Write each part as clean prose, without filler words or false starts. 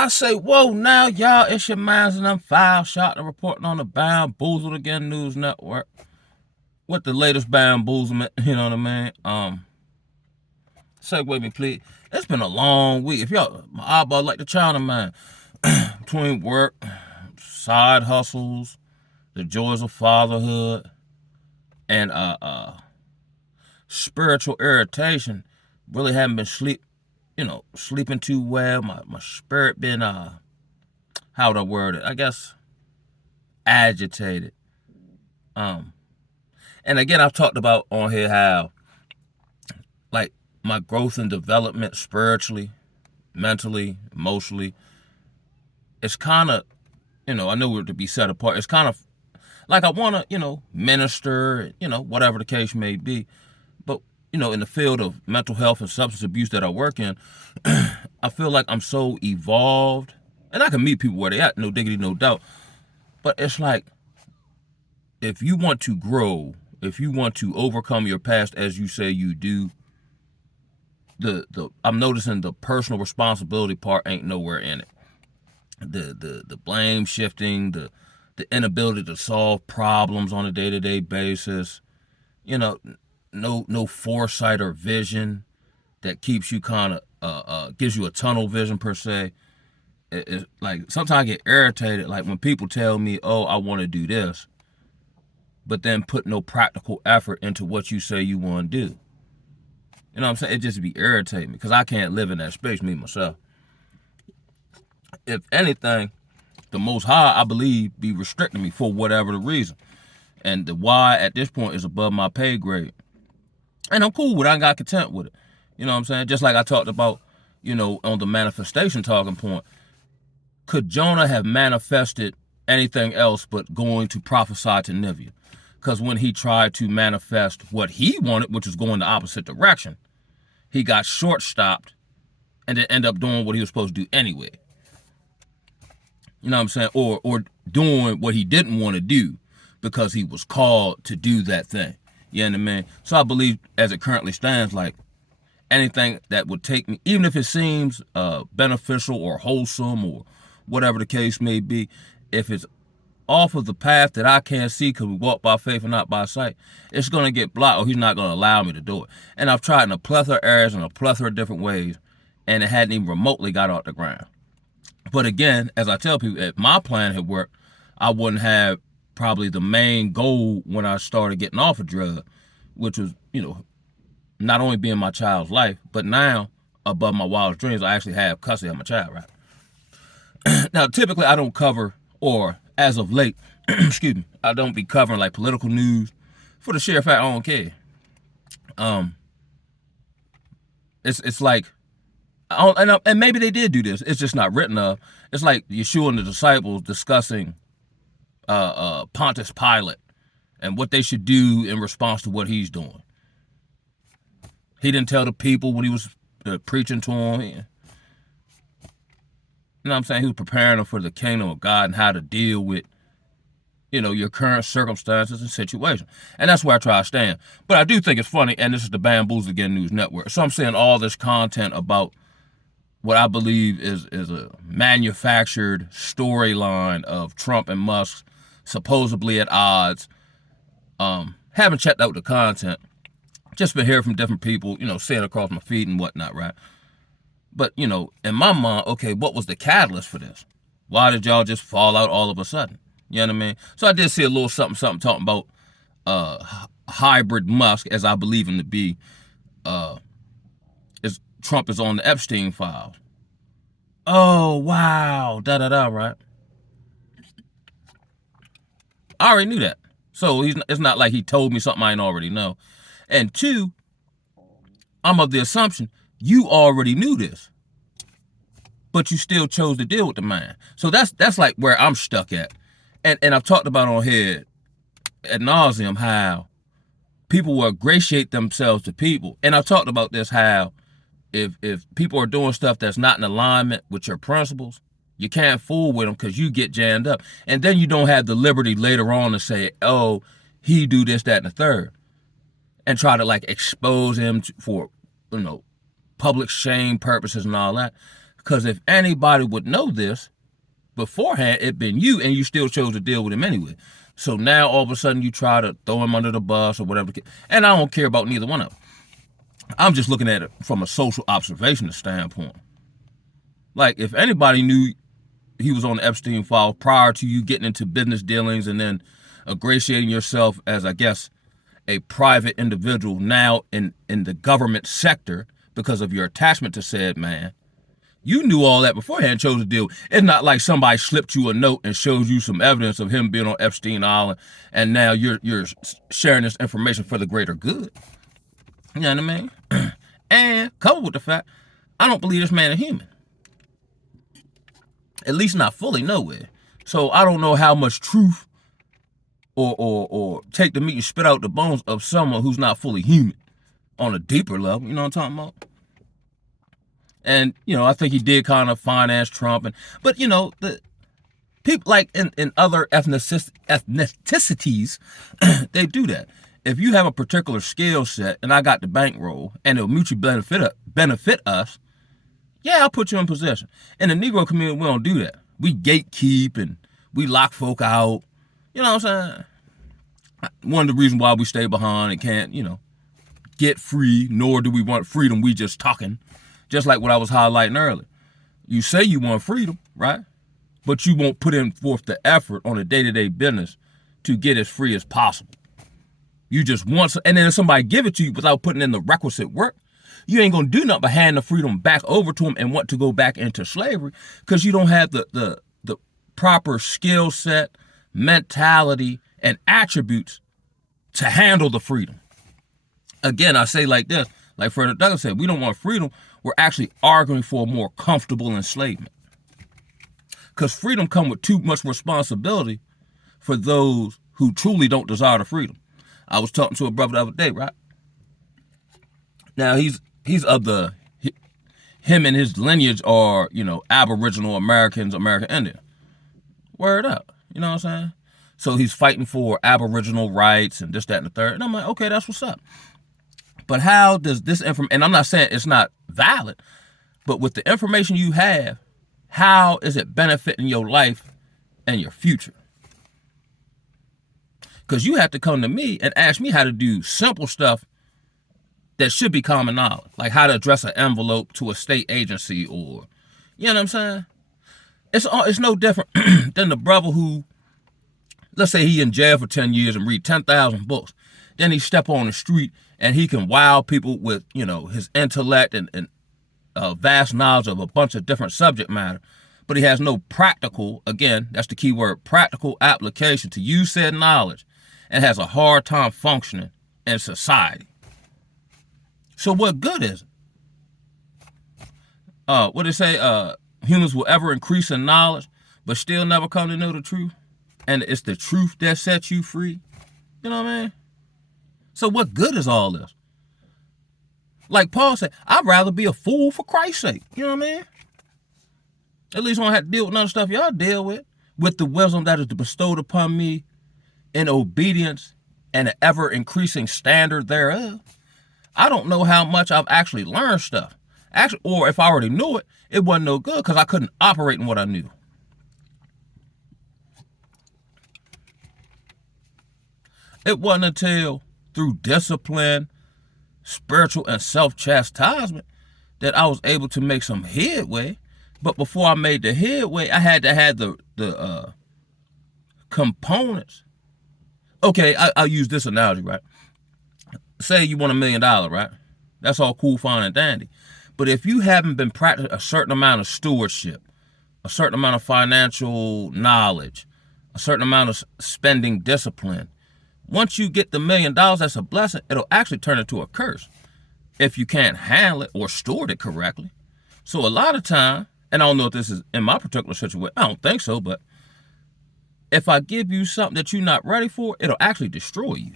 I say, whoa, now y'all, it's your minds and them five shot and reporting on the bamboozled again news network with the latest bamboozlement. You know what I mean? Segue me, please. It's been a long week. If y'all, my eyeball like the China man, between work, side hustles, the joys of fatherhood, and spiritual irritation, really haven't been sleeping too well. My spirit been how would I word it? I guess agitated. Um, and again, I've talked about on here how like my growth and development spiritually, mentally, emotionally, it's kind of, I know we're to be set apart. It's kind of like I want to, minister, whatever the case may be. But, in the field of mental health and substance abuse that I work in, I feel like I'm so evolved, and I can meet people where they at, no diggity, no doubt. But it's like, if you want to grow, if you want to overcome your past as you say you do, the I'm noticing the personal responsibility part ain't nowhere in it. The blame shifting, the inability to solve problems on a day-to-day basis, you know, no foresight or vision that keeps you kind of gives you a tunnel vision per se. Like sometimes I get irritated like when people tell me, "Oh, I want to do this," but then put no practical effort into what you say you want to do. You know what I'm saying? It just be irritating me because I can't live in that space, me myself. If anything, the Most High, I believe, be restricting me for whatever the reason. And the why at this point is above my pay grade. And I'm cool with it. I got content with it. You know what I'm saying? Just like I talked about, on the manifestation talking point. Could Jonah have manifested anything else but going to prophesy to Nineveh? Because when he tried to manifest what he wanted, which was going the opposite direction, he got short-stopped and then ended up doing what he was supposed to do anyway. You know what I'm saying? Or doing what he didn't want to do because he was called to do that thing. You know what I mean? So I believe as it currently stands, like anything that would take me, even if it seems beneficial or wholesome or whatever the case may be, if it's off of the path that I can't see because we walk by faith and not by sight, it's going to get blocked or he's not going to allow me to do it. And I've tried in a plethora of areas in a plethora of different ways, and it hadn't even remotely got off the ground. But again, as I tell people, if my plan had worked, I wouldn't have probably the main goal when I started getting off a drug, which was, not only being my child's life, but now above my wildest dreams, I actually have custody of my child, right? Now, typically I don't cover, or as of late, excuse me, I don't be covering like political news for the sheer fact I don't care. It's like, and maybe they did do this. It's just not written of. It's like Yeshua and the disciples discussing Pontius Pilate and what they should do in response to what he's doing. He didn't tell the people when he was preaching to them. You know what I'm saying? He was preparing them for the kingdom of God and how to deal with, your current circumstances and situation. And that's where I try to stand. But I do think it's funny, and this is the Bamboozle Again News Network. So I'm saying all this content about what I believe is a manufactured storyline of Trump and Musk supposedly at odds. Haven't checked out the content. Just been hearing from different people, seeing across my feed and whatnot, right? But, in my mind, okay, what was the catalyst for this? Why did y'all just fall out all of a sudden? You know what I mean? So I did see a little something talking about hybrid Musk, as I believe him to be. Trump is on the Epstein files. Oh, wow. Da-da-da, right? I already knew that. So it's not like he told me something I didn't already know. And two, I'm of the assumption you already knew this, but you still chose to deal with the man. So that's like where I'm stuck at. And I've talked about on here ad nauseum how people will ingratiate themselves to people. And I've talked about this how if people are doing stuff that's not in alignment with your principles, you can't fool with them because you get jammed up. And then you don't have the liberty later on to say, oh, he do this, that, and the third. And try to like expose him for, public shame purposes and all that. Because if anybody would know this beforehand, it'd been you, and you still chose to deal with him anyway. So now all of a sudden you try to throw him under the bus or whatever. And I don't care about neither one of them. I'm just looking at it from a social observation standpoint. Like, if anybody knew he was on the Epstein file prior to you getting into business dealings and then ingratiating yourself as, I guess, a private individual now in the government sector because of your attachment to said man, you knew all that beforehand and chose to deal. It's not like somebody slipped you a note and shows you some evidence of him being on Epstein Island, and now you're sharing this information for the greater good. You know what I mean? And coupled with the fact, I don't believe this man is human. At least not fully, nowhere. So I don't know how much truth or take the meat and spit out the bones of someone who's not fully human on a deeper level. You know what I'm talking about? And, I think he did kind of finance Trump. But, the people like in other ethnicities, they do that. If you have a particular skill set and I got the bankroll and it'll mutually benefit us, yeah, I'll put you in position. In the Negro community, we don't do that. We gatekeep and we lock folk out. You know what I'm saying? One of the reasons why we stay behind and can't, get free, nor do we want freedom. We just talking. Just like what I was highlighting earlier. You say you want freedom, right? But you won't put in forth the effort on a day-to-day business to get as free as possible. You just want, and then if somebody give it to you without putting in the requisite work, you ain't gonna do nothing but hand the freedom back over to them and want to go back into slavery because you don't have the proper skill set, mentality, and attributes to handle the freedom. Again, I say like this, like Frederick Douglass said, we don't want freedom. We're actually arguing for a more comfortable enslavement. Because freedom comes with too much responsibility for those who truly don't desire the freedom. I was talking to a brother the other day, right? Now, he's of him and his lineage are, Aboriginal Americans, American Indian. Word up, you know what I'm saying? So he's fighting for Aboriginal rights and this, that, and the third. And I'm like, okay, that's what's up. But how does this information, and I'm not saying it's not valid, but with the information you have, how is it benefiting your life and your future? Because you have to come to me and ask me how to do simple stuff that should be common knowledge, like how to address an envelope to a state agency or, you know what I'm saying? It's no different than the brother who, let's say he in jail for 10 years and read 10,000 books. Then he step on the street and he can wow people with, his intellect and vast knowledge of a bunch of different subject matter. But he has no practical, again, that's the key word, practical application to use said knowledge and has a hard time functioning in society. So what good is it? What they say, humans will ever increase in knowledge, but still never come to know the truth. And it's the truth that sets you free. You know what I mean? So what good is all this? Like Paul said, I'd rather be a fool for Christ's sake. You know what I mean? At least I don't have to deal with none of the stuff y'all deal with the wisdom that is bestowed upon me in obedience and an ever-increasing standard thereof. I don't know how much I've actually learned stuff. Actually, or if I already knew it, it wasn't no good because I couldn't operate in what I knew. It wasn't until through discipline, spiritual, and self-chastisement that I was able to make some headway. But before I made the headway, I had to have the components. Okay, I'll use this analogy, right? Say you want $1 million, right? That's all cool, fine, and dandy. But if you haven't been practicing a certain amount of stewardship, a certain amount of financial knowledge, a certain amount of spending discipline, once you get the $1 million, that's a blessing. It'll actually turn into a curse if you can't handle it or steward it correctly. So a lot of time, and I don't know if this is in my particular situation, I don't think so, but if I give you something that you're not ready for, it'll actually destroy you.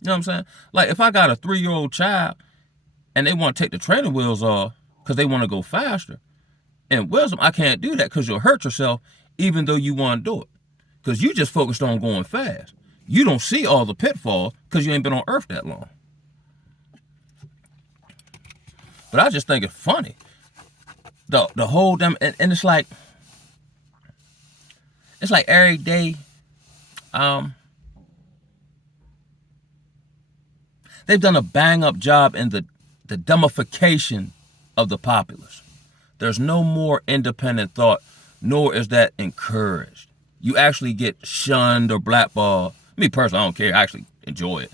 You know what I'm saying? Like if I got a 3-year-old child and they want to take the training wheels off because they want to go faster, in wisdom, I can't do that because you'll hurt yourself even though you want to do it. Because you just focused on going fast. You don't see all the pitfalls because you ain't been on earth that long. But I just think it's funny. The whole them and it's like every day. They've done a bang up job in the dumbification of the populace. There's no more independent thought, nor is that encouraged. You actually get shunned or blackballed. Me personally, I don't care. I actually enjoy it.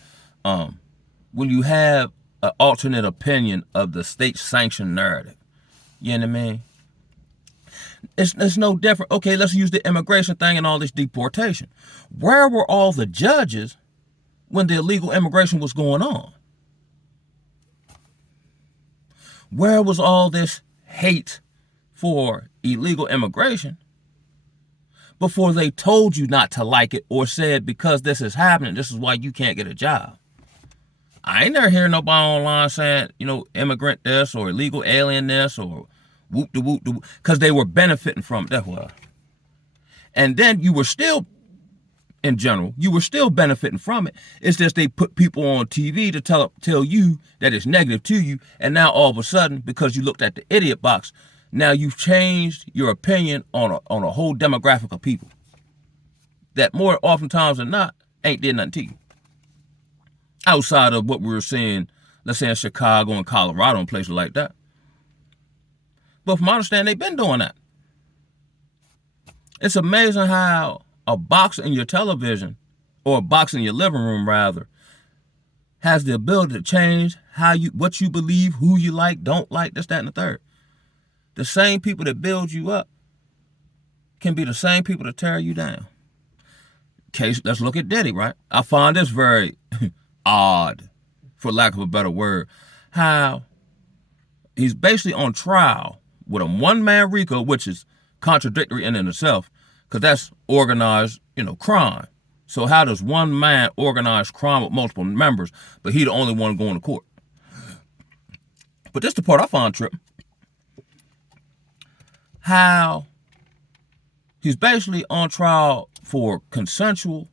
When you have an alternate opinion of the state-sanctioned narrative, you know what I mean? It's no different. Okay, let's use the immigration thing and all this deportation. Where were all the judges when the illegal immigration was going on? Where was all this hate for illegal immigration before they told you not to like it or said, because this is happening, this is why you can't get a job? I ain't never hear nobody online saying, immigrant this or illegal alien this or whoop de whoop de whoop, because they were benefiting from it. That's why. And then you were still, in general, you were still benefiting from it. It's just they put people on TV to tell you that it's negative to you. And now all of a sudden, because you looked at the idiot box, now you've changed your opinion on a whole demographic of people that more oftentimes than not ain't did nothing to you. Outside of what we were seeing, let's say in Chicago and Colorado and places like that. But from my understanding, they've been doing that. It's amazing how a box in your television, or a box in your living room rather, has the ability to change what you believe, who you like, don't like, this, that, and the third. The same people that build you up can be the same people that tear you down. Case, let's look at Diddy, right? I find this very odd, for lack of a better word, how he's basically on trial with a one-man RICO, which is contradictory in and itself, because that's organized, crime. So how does one man organize crime with multiple members, but he the only one going to court? But this is the part I find tripping. How he's basically on trial for consensual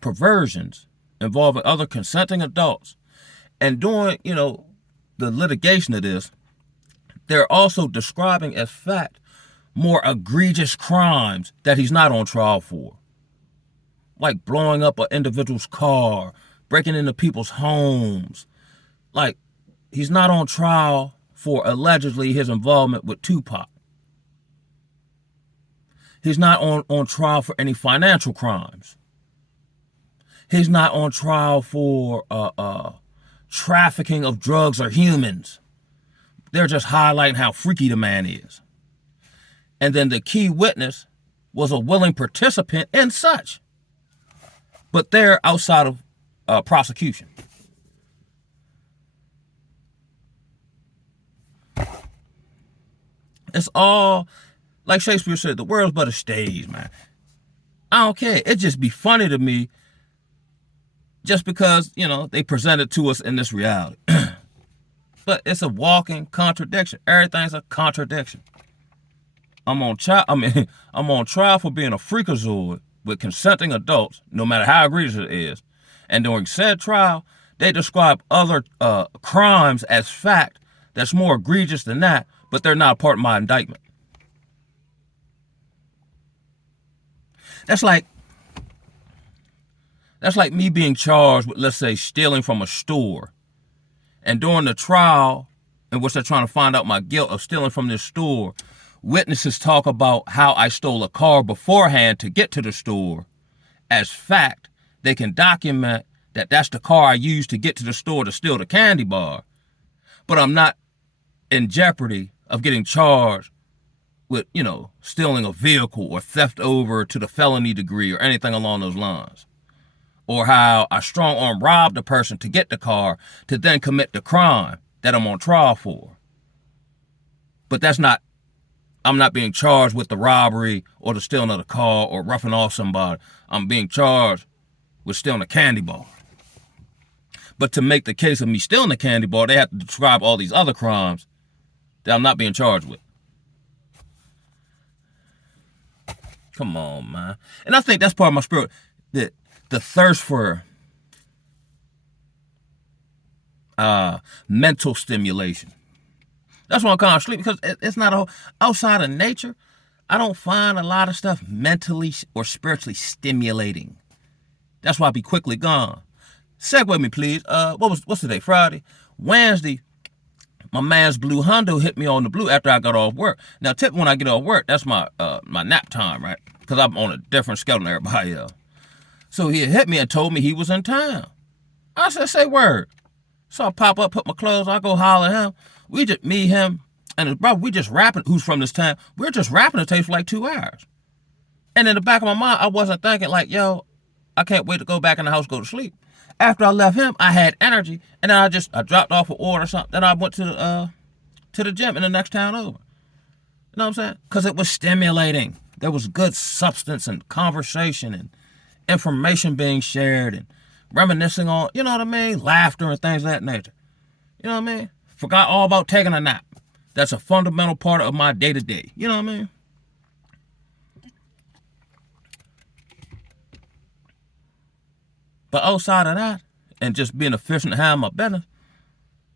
perversions involving other consenting adults. And during, the litigation of this, they're also describing as fact more egregious crimes that he's not on trial for. Like blowing up an individual's car, breaking into people's homes. Like, he's not on trial for allegedly his involvement with Tupac. He's not on trial for any financial crimes. He's not on trial for trafficking of drugs or humans. They're just highlighting how freaky the man is. And then the key witness was a willing participant in such. But they're outside of prosecution. It's all, like Shakespeare said, the world's but a stage, man. I don't care. It just be funny to me just because, they present it to us in this reality. But it's a walking contradiction. Everything's a contradiction. I'm on trial for being a freakazoid with consenting adults, no matter how egregious it is. And during said trial, they describe other crimes as fact that's more egregious than that, but they're not part of my indictment. That's like me being charged with, let's say, stealing from a store. And during the trial, in which they're trying to find out my guilt of stealing from this store, witnesses talk about how I stole a car beforehand to get to the store. As fact, they can document that that's the car I used to get to the store to steal the candy bar. But I'm not in jeopardy of getting charged with, stealing a vehicle or theft over to the felony degree or anything along those lines. Or how I strong arm robbed a person to get the car to then commit the crime that I'm on trial for. But I'm not being charged with the robbery or the stealing of the car or roughing off somebody. I'm being charged with stealing a candy bar. But to make the case of me stealing the candy bar, they have to describe all these other crimes that I'm not being charged with. Come on, man. And I think that's part of my spirit. The thirst for, mental stimulation. That's why I'm calling sleep, because it's not outside of nature. I don't find a lot of stuff mentally or spiritually stimulating. That's why I be quickly gone. Segue me, please. What's today? Friday. Wednesday, my man's blue Hondo hit me on the blue after I got off work. Now, typically when I get off work, that's my nap time, right? Because I'm on a different schedule than everybody else. So he hit me and told me he was in town. I said, say word. So I pop up, put my clothes, I go holler at him. We just, me, him, and his brother, we just rapping, who's from this town. We're just rapping the tape for like 2 hours. And in the back of my mind, I wasn't thinking like, yo, I can't wait to go back in the house, go to sleep. After I left him, I had energy, and then I dropped off an order or something. Then I went to the gym in the next town over. You know what I'm saying? Because it was stimulating. There was good substance and conversation and information being shared and reminiscing on, you know what I mean? Laughter and things of that nature. You know what I mean? Forgot all about taking a nap. That's a fundamental part of my day-to-day. You know what I mean? But outside of that, and just being efficient and having my business,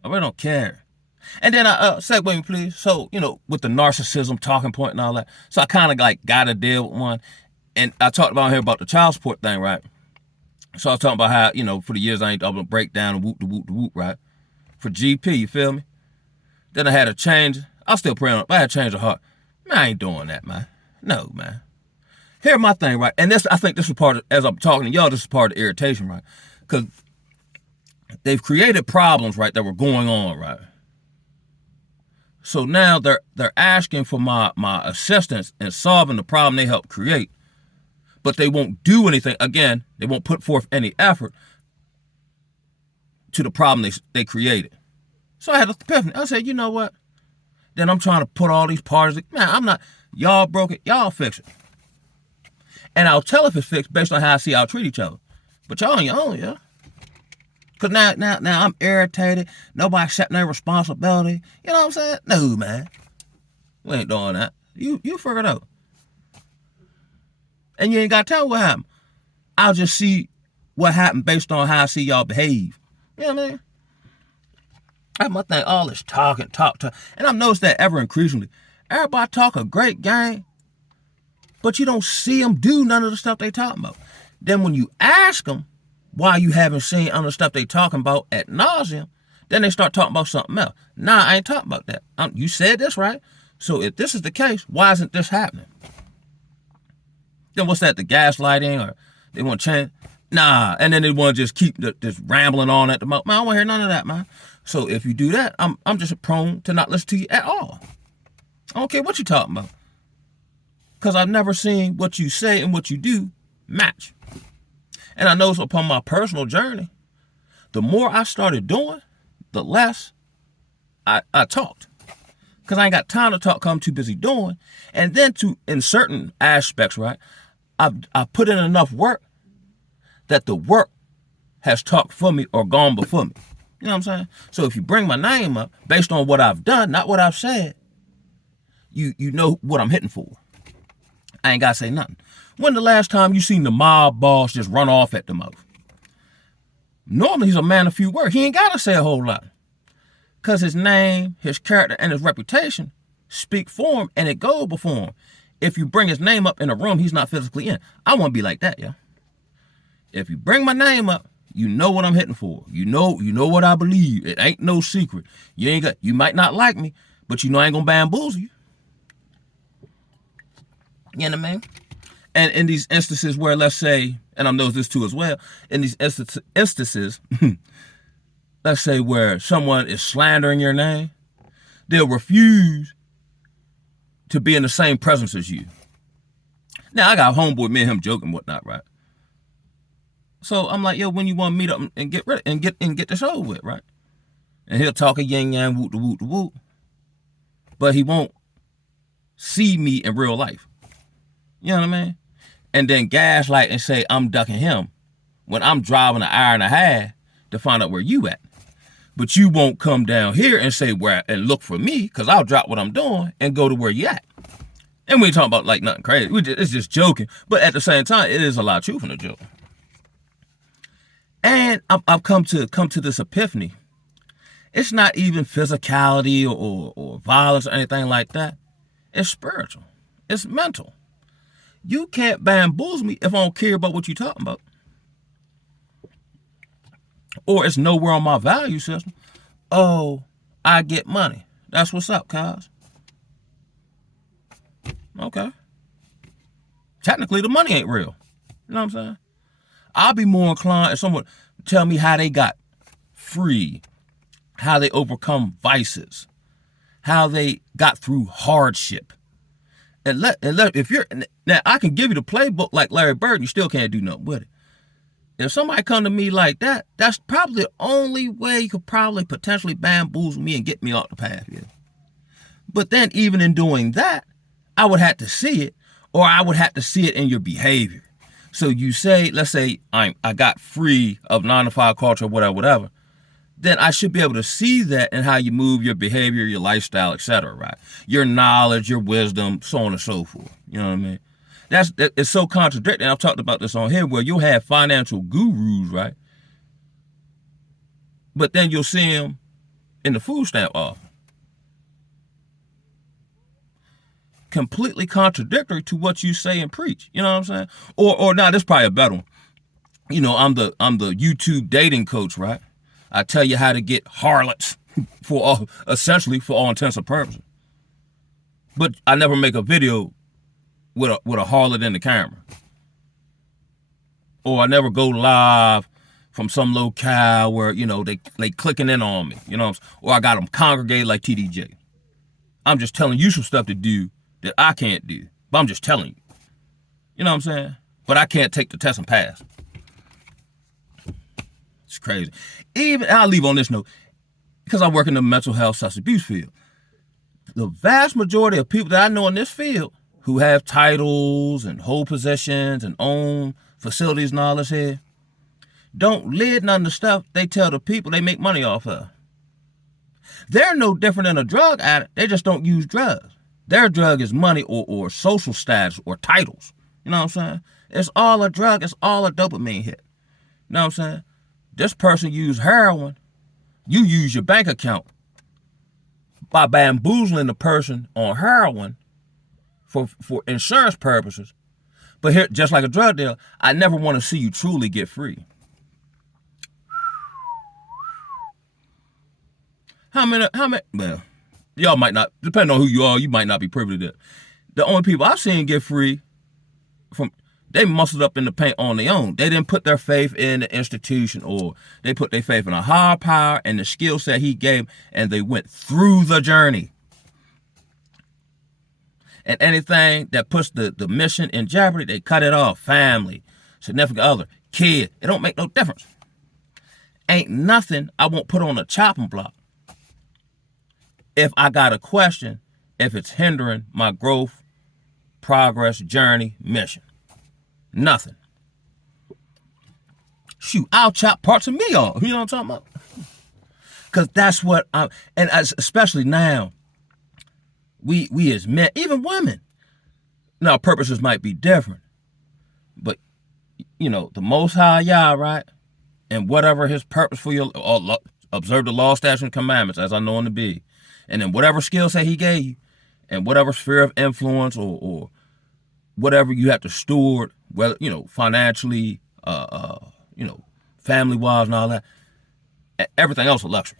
I really don't care. And then segue me, please. So, you know, with the narcissism talking point and all that. So I kind of like got to deal with one. And I talked about here about the child support thing, right? So I was talking about how, you know, for the years I ain't able to break down and whoop, right? For GP, you feel me? Then I had to change. I still praying on it, but I had to change the heart. Man, I ain't doing that, man. No, man. Here's my thing, right? And this, I think this is part of, as I'm talking to y'all, this is part of the irritation, right? Because they've created problems, right, that were going on, right? So now they're asking for my assistance in solving the problem they helped create. But they won't do anything. Again, they won't put forth any effort to the problem they created. So I had an epiphany. I said, you know what? Then I'm trying to put all these parties. Man, I'm not. Y'all broke it. Y'all fix it. And I'll tell if it's fixed based on how I see y'all treat each other. But y'all on your own, yeah. Because now I'm irritated. Nobody accepting their responsibility. You know what I'm saying? No, man. We ain't doing that. You figure it out. And you ain't got to tell what happened. I'll just see what happened based on how I see y'all behave. You know what I mean? That's my thing. All this talk. And I've noticed that ever increasingly. Everybody talk a great game, but you don't see them do none of the stuff they talking about. Then when you ask them why you haven't seen other stuff they talking about ad nauseum, then they start talking about something else. Nah, I ain't talking about that. You said this, right? So if this is the case, why isn't this happening? Then what's that, the gaslighting, or they want to change? Nah, and then they want to just keep just rambling on at the mouth. Man, I don't want to hear none of that, man. So if you do that, I'm just prone to not listen to you at all. I don't care what you're talking about. Because I've never seen what you say and what you do match. And I noticed upon my personal journey, the more I started doing, the less I talked. Because I ain't got time to talk because I'm too busy doing. And then in certain aspects, right, I've put in enough work that the work has talked for me or gone before me. You know what I'm saying? So if you bring my name up based on what I've done, not what I've said, you know what I'm hitting for. I ain't got to say nothing. When the last time you seen the mob boss just run off at the mouth? Normally he's a man of few words. He ain't got to say a whole lot. Because his name, his character, and his reputation speak for him, and it goes before him. If you bring his name up in a room he's not physically in. I want to be like that, yeah. If you bring my name up, you know what I'm hitting for. You know what I believe. It ain't no secret. You might not like me, but you know I ain't gonna bamboozle you. You know what I mean? And in these instances where, let's say, and I know this too as well, in these instances, let's say where someone is slandering your name, they'll refuse to be in the same presence as you. Now, I got a homeboy, me and him joking and whatnot, right? So I'm like, yo, when you want to meet up and get ready and get this over with, right? And he'll talk a yin yang, whoop, whoop, whoop. But he won't see me in real life. You know what I mean? And then gaslight and say I'm ducking him when I'm driving an hour and a half to find out where you at. But you won't come down here and say where and look for me, because I'll drop what I'm doing and go to where you at. And we ain't talking about like nothing crazy. It's just joking. But at the same time, it is a lot of truth in the joke. And I've come to this epiphany It's not even physicality or violence or anything like that. It's spiritual. It's mental. You can't bamboozle me if I don't care about what you're talking about. Or it's nowhere on my value system. Oh, I get money. That's what's up, cuz. Okay. Technically, the money ain't real. You know what I'm saying? I'll be more inclined if someone tell me how they got free, how they overcome vices, how they got through hardship. And let if you're now, I can give you the playbook like Larry Bird, and you still can't do nothing with it. If somebody come to me like that, that's probably the only way you could probably potentially bamboozle me and get me off the path here. But then even in doing that, I would have to see it, or I would have to see it in your behavior. So you say, let's say I got free of 9-to-5 culture, whatever, then I should be able to see that in how you move, your behavior, your lifestyle, etc. Right? Your knowledge, your wisdom, so on and so forth. You know what I mean? It's so contradicting. I've talked about this on here, where you'll have financial gurus, right? But then you'll see them in the food stamp office. Completely contradictory to what you say and preach. You know what I'm saying? Or now, this is probably a better one. You know, I'm the YouTube dating coach, right? I tell you how to get harlots essentially for all intents and purposes. But I never make a video with a harlot in the camera. Or I never go live from some locale where, you know, they clicking in on me, you know, or I got them congregated like TDJ. I'm just telling you some stuff to do that I can't do. But I'm just telling you. You know what I'm saying? But I can't take the test and pass. It's crazy. Even, I'll leave on this note, because I work in the mental health substance abuse field. The vast majority of people that I know in this field who have titles and hold positions and own facilities and all this here, don't live none of the stuff they tell the people they make money off of. They're no different than a drug addict. They just don't use drugs. Their drug is money or social status or titles. You know what I'm saying? It's all a drug. It's all a dopamine hit. You know what I'm saying? This person used heroin. You use your bank account by bamboozling the person on heroin for insurance purposes. But here, just like a drug dealer, I never want to see you truly get free. How many, well, y'all might not, depending on who you are, you might not be privy to that. The only people I've seen get free they muscled up in the paint on their own. They didn't put their faith in the institution, or they put their faith in a higher power and the skill set he gave, and they went through the journey. And anything that puts the mission in jeopardy, they cut it off. Family, significant other, kid, it don't make no difference. Ain't nothing I won't put on a chopping block if I got a question, if it's hindering my growth, progress, journey, mission. Nothing. Shoot, I'll chop parts of me off. You know what I'm talking about? Because that's what I'm, and especially now, we as men, even women, now purposes might be different, but, you know, the Most High Yah, right? And whatever his purpose for your, observe the law, statutes, and commandments, as I know him to be. And then whatever skill set he gave you, and whatever sphere of influence or whatever you have to steward, whether, you know, financially, you know, family-wise and all that, everything else is luxury.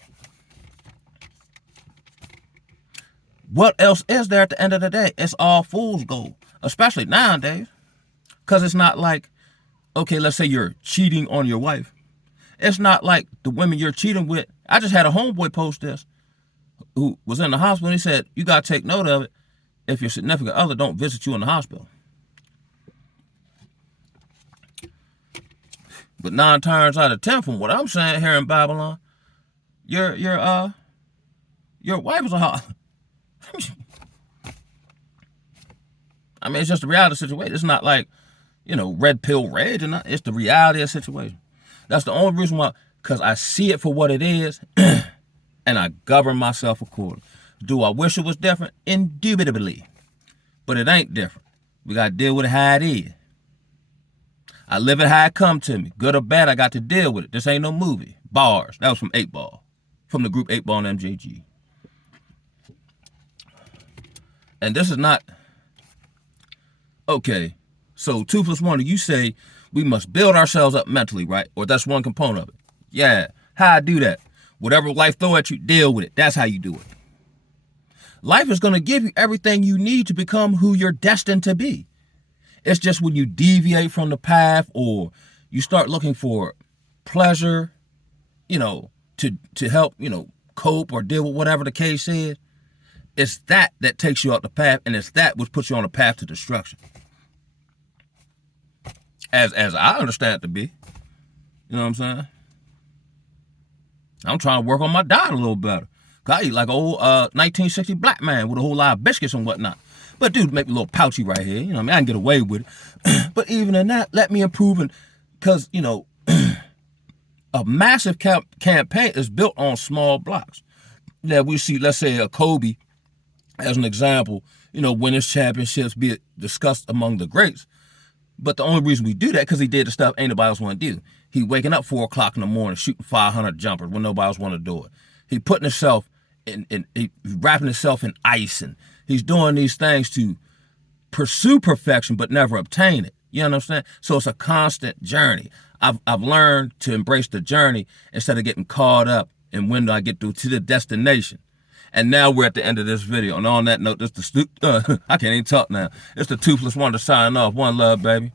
What else is there at the end of the day? It's all fool's gold, especially nowadays. Because it's not like, okay, let's say you're cheating on your wife. It's not like the women you're cheating with. I just had a homeboy post this who was in the hospital, and he said, you got to take note of it if your significant other don't visit you in the hospital. But 9 times out of 10, from what I'm saying here in Babylon, your wife is a hot. I mean, it's just the reality of the situation. It's not like, you know, red pill rage, and it's the reality of the situation. That's the only reason why, because I see it for what it is, and I govern myself accordingly. Do I wish it was different? Indubitably. But it ain't different. We got to deal with it how it is. I live it how it come to me. Good or bad, I got to deal with it. This ain't no movie. Bars. That was from 8 Ball. from the group 8 Ball and MJG. And this is not, okay, so Toothless Wonder, you say we must build ourselves up mentally, right? Or that's one component of it. Yeah, how I do that? Whatever life throw at you, deal with it. That's how you do it. Life is going to give you everything you need to become who you're destined to be. It's just when you deviate from the path or you start looking for pleasure, to help, cope or deal with whatever the case is, it's that takes you off the path, and it's that which puts you on a path to destruction. As I understand it to be. You know what I'm saying? I'm trying to work on my diet a little better. Cause I eat like an old 1960 black man with a whole lot of biscuits and whatnot. But dude, make me a little pouchy right here. I can get away with it. But even in that, let me improve. Because, a massive campaign is built on small blocks. That we see, let's say, a Kobe, as an example, win his championships, be it discussed among the greats. But the only reason we do that, because he did the stuff ain't nobody else want to do. He waking up 4 o'clock in the morning, shooting 500 jumpers when nobody else want to do it. He putting himself he wrapping himself in ice, and he's doing these things to pursue perfection but never obtain it. You understand? So it's a constant journey. I've learned to embrace the journey instead of getting caught up in when do I get to the destination. And now we're at the end of this video. And on that note, I can't even talk now. It's the Toothless Wonder signing off. One love, baby.